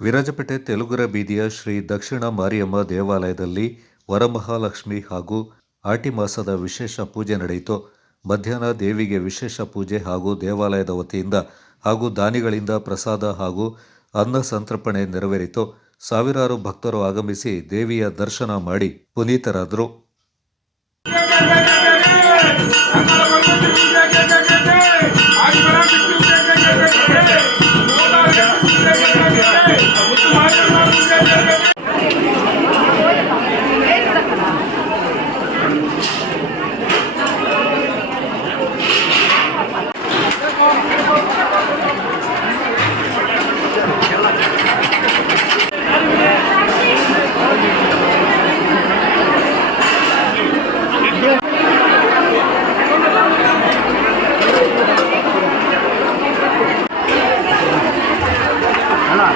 ವಿರಾಜಪೇಟೆ ತೆಲುಗುರ ಬೀದಿಯ ಶ್ರೀ ದಕ್ಷಿಣ ಮಾರಿಯಮ್ಮ ದೇವಾಲಯದಲ್ಲಿ ವರಮಹಾಲಕ್ಷ್ಮಿ ಹಾಗೂ ಆಟಿ ಮಾಸದ ವಿಶೇಷ ಪೂಜೆ ನಡೆಯಿತು. ಮಧ್ಯಾಹ್ನ ದೇವಿಗೆ ವಿಶೇಷ ಪೂಜೆ ಹಾಗೂ ದೇವಾಲಯದ ವತಿಯಿಂದ ಹಾಗೂ ದಾನಿಗಳಿಂದ ಪ್ರಸಾದ ಹಾಗೂ ಅನ್ನ ಸಂತರ್ಪಣೆ ನೆರವೇರಿತು. ಸಾವಿರಾರು ಭಕ್ತರು ಆಗಮಿಸಿ ದೇವಿಯ ದರ್ಶನ ಮಾಡಿ ಪುನೀತರಾದರು. Thank you. అలా